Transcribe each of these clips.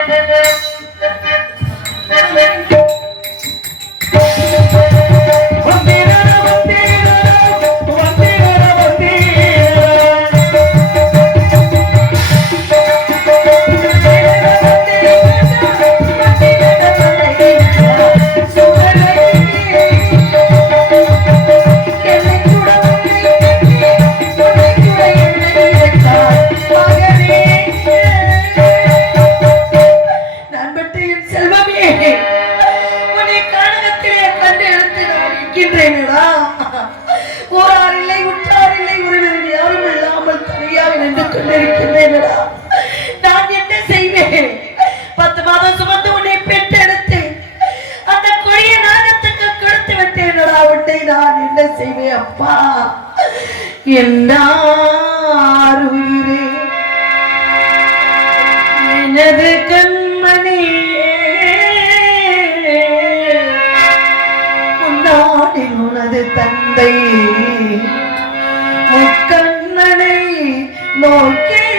Thank you. குழந்தை நான் என்ன செய்வேன் அப்பா? எல்லாருயிரே எனது கண்மணி. முன்னாடில் உனது தந்தை. கண்ணனை நோக்கி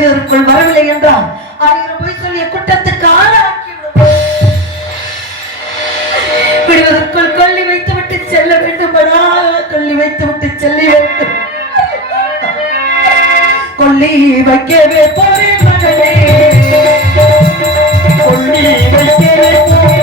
சிறையினருக்குள் வரவில்லை என்றால் ஆயிரம் பொய் சொல்லிய குற்றத்துக்கு ஆளாக்கிவிடும் விடுவதற்குள் கொல்லி வைத்துவிட்டு செல்ல வேண்டும் கொல்லி வைத்துவிட்டு செல்ல வேண்டும். கொல்லி வைக்கவே போறேன் மகளே. கொல்லி வைக்கவே போறேன்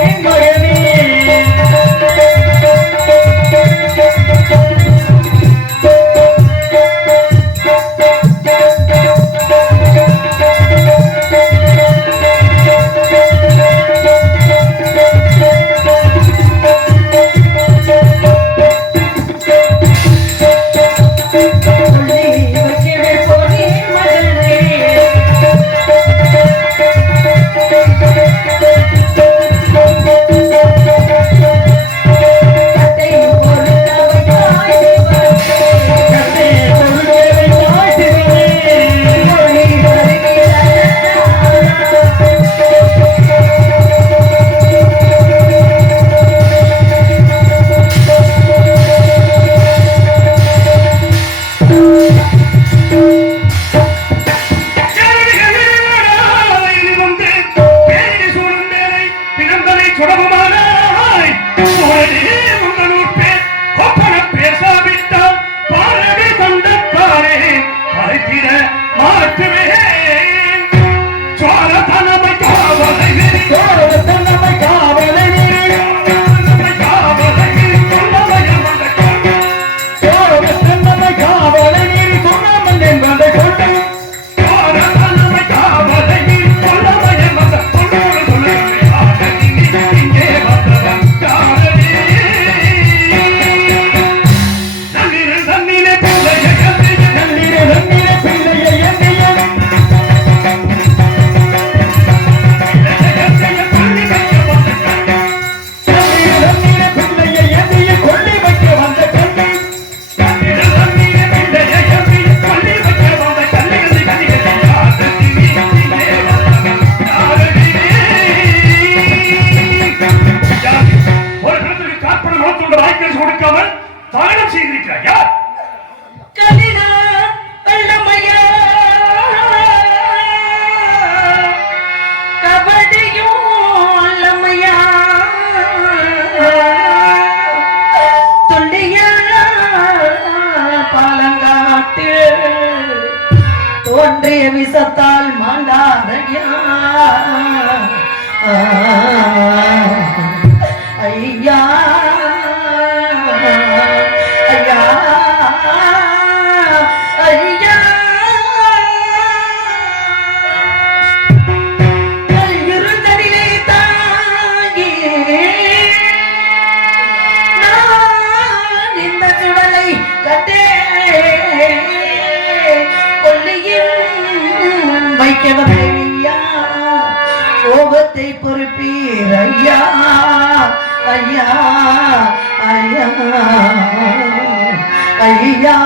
போகத்தை பொறுப்பீர் ஐயா ஐயா ஐயா ஐயா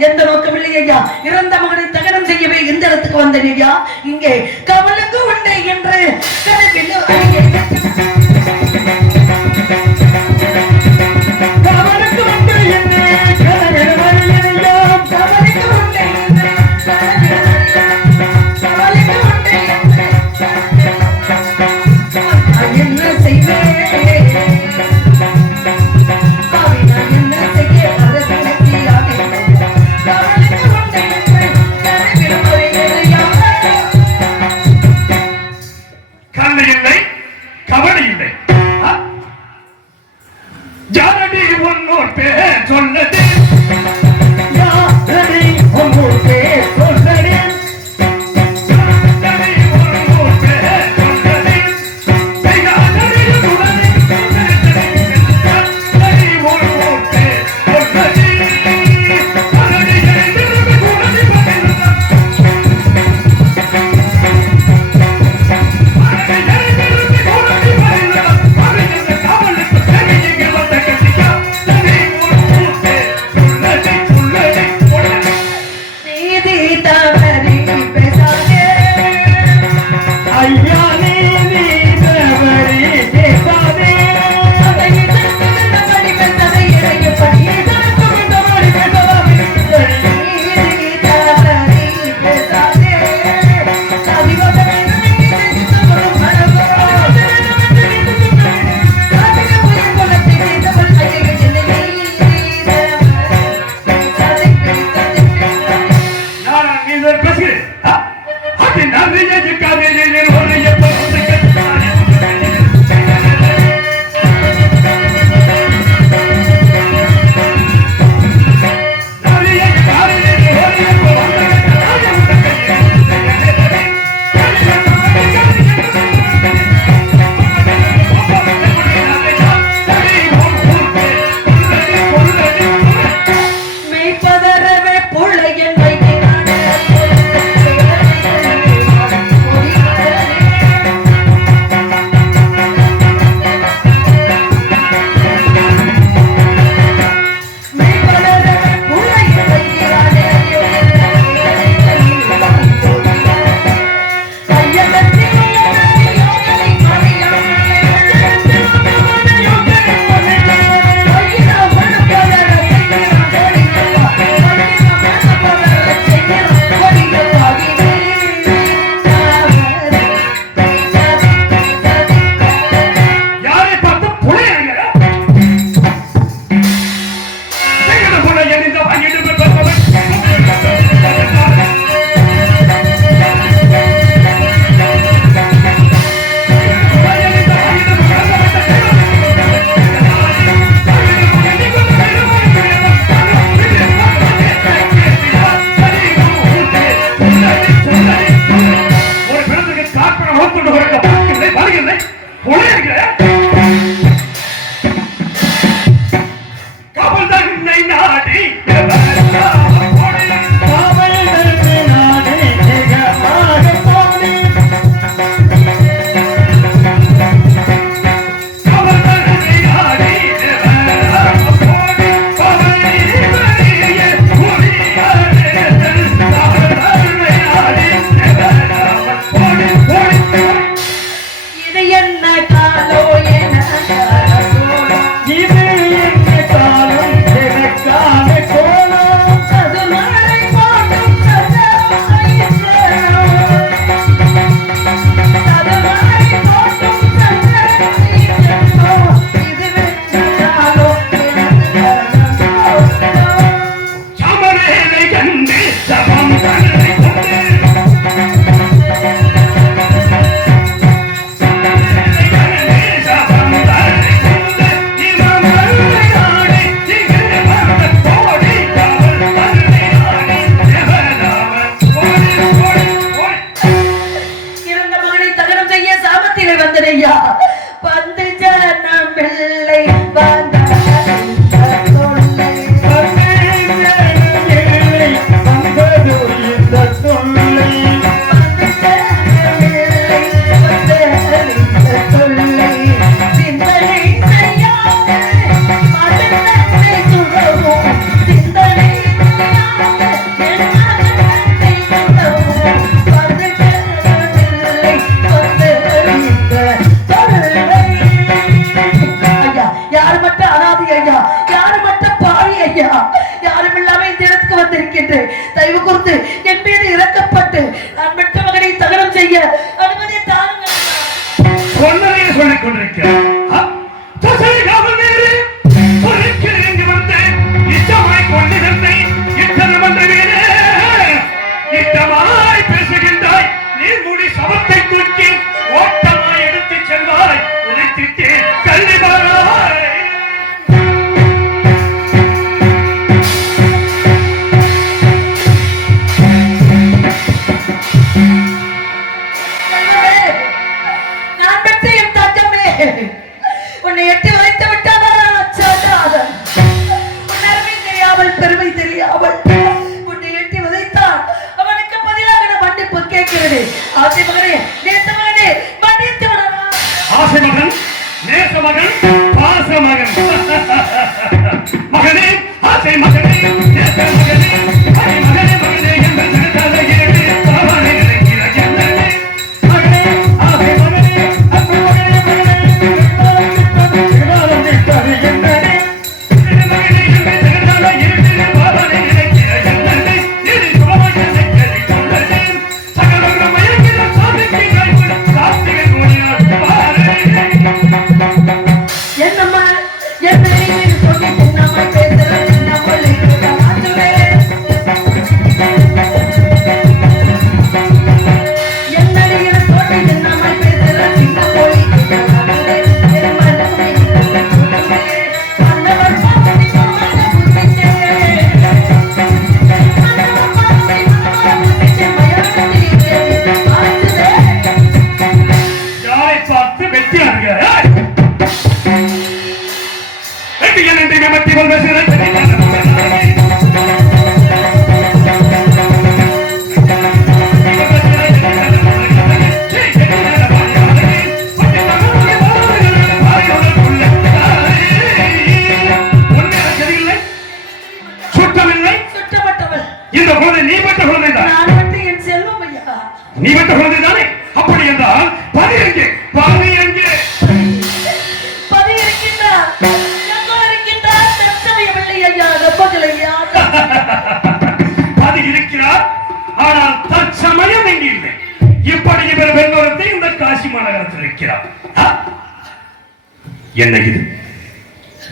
எந்த நோக்கம் ஐயா. இறந்த மகனை தகனம் செய்யவே இந்த இடத்துக்கு வந்த ஐயா. இங்கே கவலுக்கு உண்டு என்று I will. pandemia.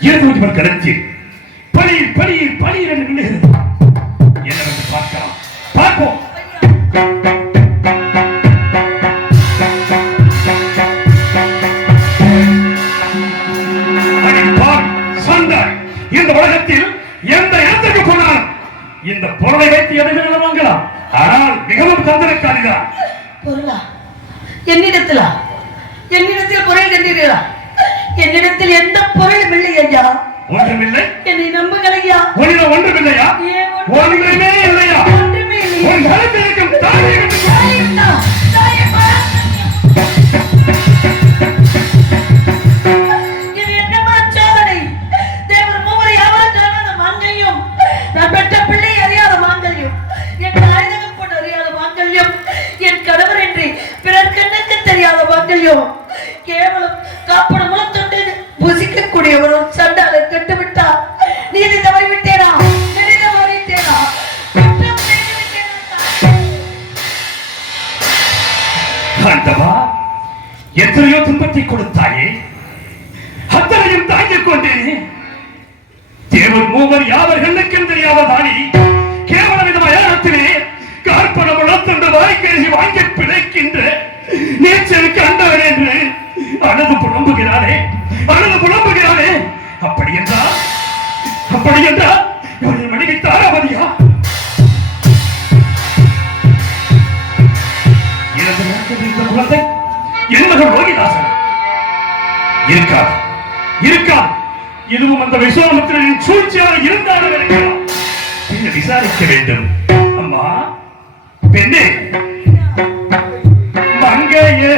இறந்து விட்டு கிடந்தீர் பழியில் பழியில் பழியில் என்று விழுகிறது என்னவென்று பார்க்கலாம். பார்ப்போம். இந்த உலகத்தில் எந்த இடத்துக்கு போனாலும் இந்த பொருளை வைத்து எதை வாங்கலாம். ஆனால் மிகவும் தந்திரக்காரிதான் பொருளா? என்னிடத்திலா? என்னிடத்தில் பொருள் கண்டீர்களா என்னிடத்தில் எந்த பொருளும் இல்லை ஐயா. ஒன்றுமில்லை. என்னை நம்புங்கள் ஐயா. உன்னிடம் ஒன்றுமில்லையா? ஒன்றுமே இல்லையா? ஒன்றுமே இல்லை உன் கருத்தில் இருக்கும் தாய் இந்த குலத்தை என் மகன் ரோகிதாசன் இருக்காது இருக்காது. இதுவும் அந்த விசுவாமித்திரனின் விசாரிக்க வேண்டும். அம்மா பெண்ணே மங்கையே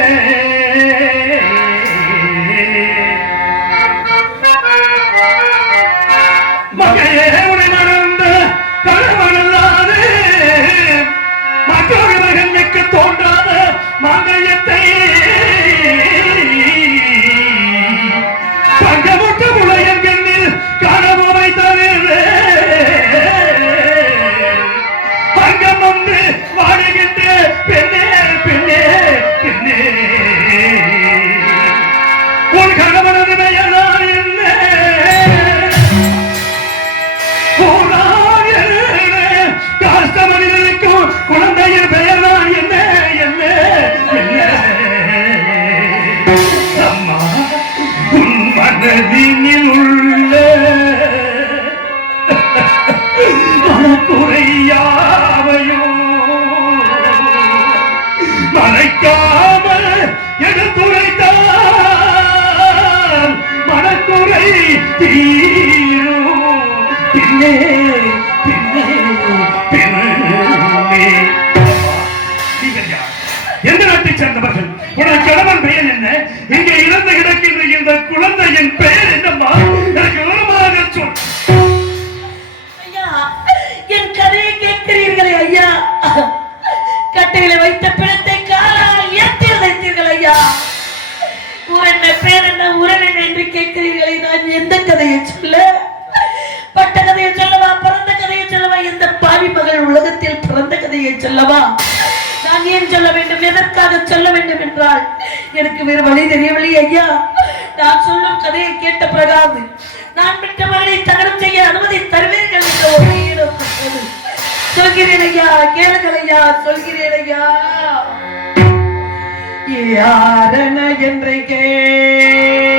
கட்டைகளை வைத்த பிணத்தை காலால் ஏற்றி அழைத்தீர்கள் ஐயா. ஊர் என்ன பேர் என்ன உறவு என்று கேட்கிறீர்களே நான் எந்த கதையை சொல்ல? பட்ட கதையை சொல்லவா பிறந்த கதையை சொல்லவா எந்த பாவி மகள் உலகத்தில் பிறந்த கதையை சொல்லவா? நான் ஏன் சொல்ல வேண்டும் எதற்காக சொல்ல வேண்டும் என்றால் எனக்கு வேறு வழி தெரியவில்லை ஐயா. நான் சொல்லும் கதையை கேட்ட பிறகாது நான் பெற்ற மகளை தகனம் செய்ய அனுமதி தருவீர்கள் என்ற ஒரே சொல்கிறேன் ஐயா கேளுங்கள் ஐயா சொல்கிறேன் ஐயா யாரன என்று கேட்ட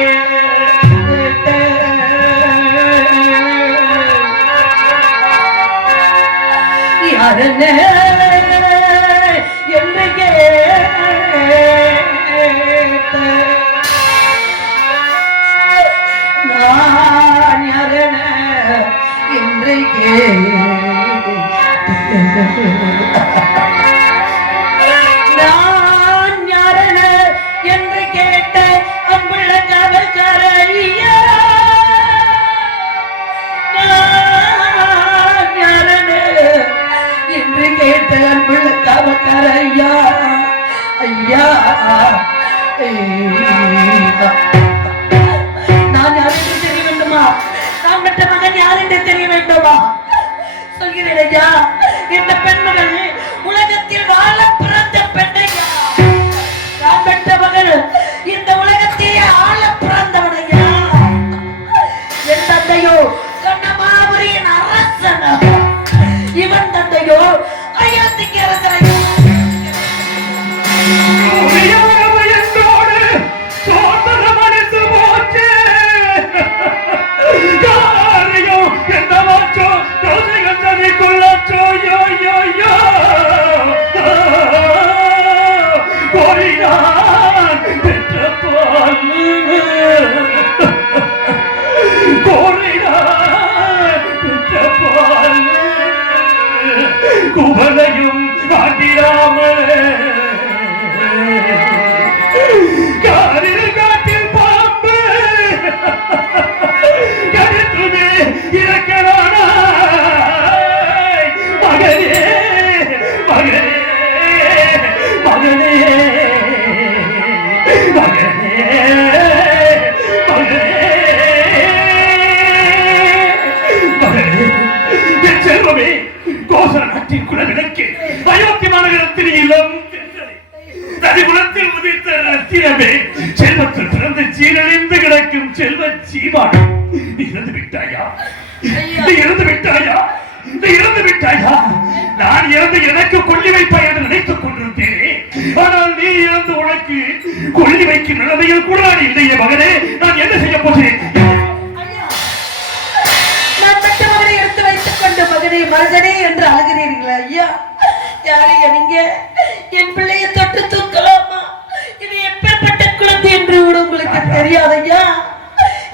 யாரென யாரையா நீங்க என் பிள்ளையை தொட்டு தூக்கலாமா? இது எப்பேற்பட்ட குழந்தை என்று கூட உங்களுக்கு தெரியாது ஐயா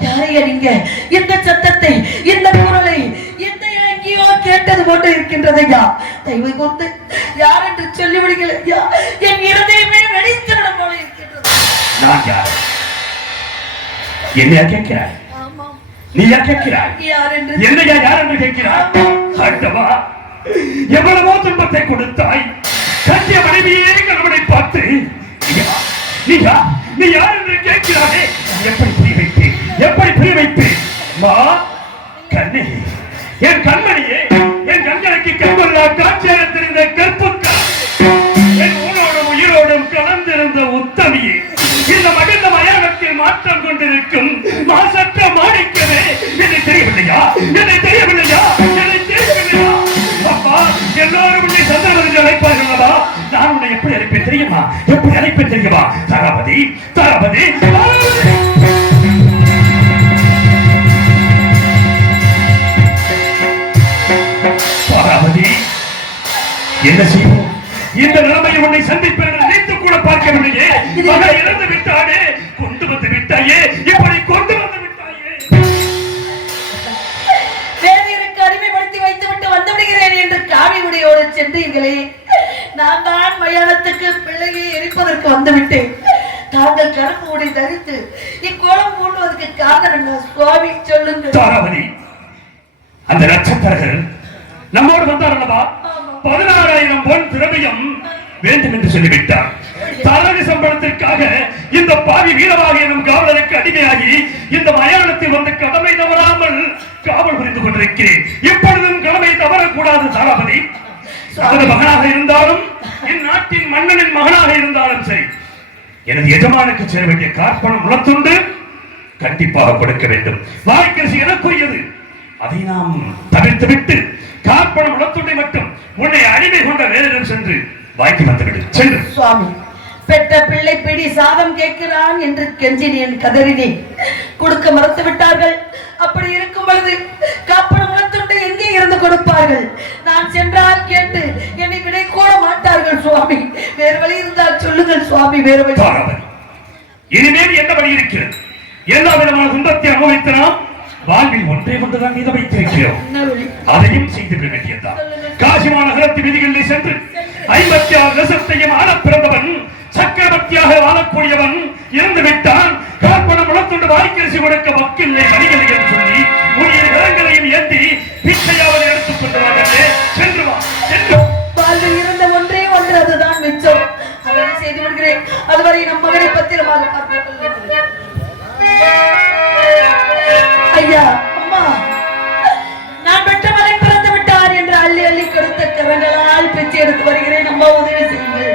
யாரையா நீங்க இந்த சத்தத்தை இந்த குரலை இந்த எங்கேயோ கேட்டது போட்டு இருக்கின்றது ஐயா தயவு கூர்ந்து யார் என்று சொல்லிவிடுங்கள் ஐயா என் இருதயமே வெடித்துவிடும் போல இருக்கின்றது. நான் யார்? என்னையா கேட்கிறாய்? ஆமாம். நீயா கேட்கிறாய்? யார் என்று என்னையா யார் என்று கேட்கிறாய்? ஆண்டவா எவ்வளவோ துன்பத்தை கொடுத்தாய். கட்டிய மனைவியே கணவனை பார்த்து நீயா நீ யார் என்று கேட்கிறாரே எப்படி புரிய வைப்பேன் எப்படி புரிய வைப்பேன் மா கண்ணே என் கண்மணியே என் கண்களுக்கு கண்கொள்ளா காட்சியாக தெரிந்த கற்புக்கா? என் ஊனோடும் உயிரோடும் கலந்திருந்த உத்தமியே இந்த மகிழ்ந்த மயானத்தில் மாற்ற தெரியுமா எப்படி அழைப்பேன் தெரியுமா? தளபதி தளபதி என்ன செய்வோம்? இந்த நிலைமையை உன்னை சந்திப்பேன் நினைத்து கூட பார்க்கவில்லையே. மகள் இறந்து விட்டானே. கொண்டு வந்து விட்டாயே. இப்படி கொண்டு வந்து விட்டாயே. வேதியருக்கு அடிமைப்படுத்தி வைத்துவிட்டு வந்து விடுகிறேன் என்று காவி உடையோடு சென்றீர்களே. நான் தான் மயானத்துக்கு பிள்ளையை எரிப்பதற்கு வந்து விட்டேன் தாங்கள் கருப்பு உடை தரித்து இக்கோலம் பூண்டுவதற்கு காரணம் சுவாமி சொல்லுங்கள். தாராவதி அந்த நட்சத்திரர்கள் நம்மோடு வந்தார் அல்லவா? பதினாறாயிரம் பொன் திரவியம் வேண்டும் என்று சொல்லிவிட்டார். தரகு சம்பளத்திற்காக இந்த பாவி வீரவாக எனும் காவலருக்கு அடிமையாகி இந்த மயானத்தில் வந்து கடமை தவறாமல் காவல் புரிந்து கொண்டிருக்கிறேன். இப்பொழுதும் கடமை தவறக்கூடாது தாராபதி. மகனாக இருந்தாலும் இந்நாட்டின் மன்னனின் மகனாக இருந்தாலும் சரி எனது எஜமானுக்கு சேர வேண்டிய காற்பணம் உளத்துண்டு கண்டிப்பாக கொடுக்க வேண்டும். வாய்க்கரிசி எனக்குரியது அதை நாம் தவிர்த்து விட்டு காற்பணம் உளத்துண்டை மட்டும் உன்னை அடிமை கொண்ட வேலையிடம் சென்று வாய்க்கு வந்துவிடு. சென்று. சுவாமி பெற்ற பிள்ளை பிடி சாதம் கேட்கிறான் என்று கெஞ்சினேன் கதறினேன் கொடுக்க மறுத்து விட்டார்கள் அப்படி இருக்கும் பொழுது காப்பணம் உணர்த்துண்டு எங்கே இருந்து கொடுப்பார்கள்? நான் சென்றால் கேட்டு என்னை விடை கூட மாட்டார்கள் சுவாமி. வேறு வழி இருந்தால் சொல்லுங்கள் சுவாமி வேறு வழி. இனிமேல் என்ன வழி இருக்கிறது? எல்லா விதமான துன்பத்தை அனுபவித்து நாம் வாழ்வில் ஒன்றே ஒன்றுதான் மீத வைத்திருக்கிறோம். அதையும் செய்துவிட வேண்டியதுதான். காசி மாநகரத்து விதிகளில் சென்று ஐம்பத்தி ஆறு லட்சத்தையும் ஆள பிறந்தவன் சக்கரவர்த்தியாக வாழக்கூடியவன் இறந்து விட்டான் கார்பணம் உளத்துண்டு வாய்க்கரிசி கொடுக்க வக்கில்லை வழிகளை என்று சொல்லி உன்னுடைய கையில் ஏந்தி பிச்சையாவது எடுத்துக்கொண்டு கொண்டு சென்று வா சென்று வாழ்வில் இருந்த ஒன்றே ஒன்று அதுதான் மிச்சம். அதனை செய்து விடுகிறேன் அதுவரை நம் மகனை பத்திரமாக ஐயா அம்மா நான் பெற்ற மகன் பிறந்து விட்டார் என்று அள்ளி அள்ளி கொடுத்த கரங்களால் பிச்சை எடுத்து வருகிறேன். அம்மா உதவி செய்யுங்கள்.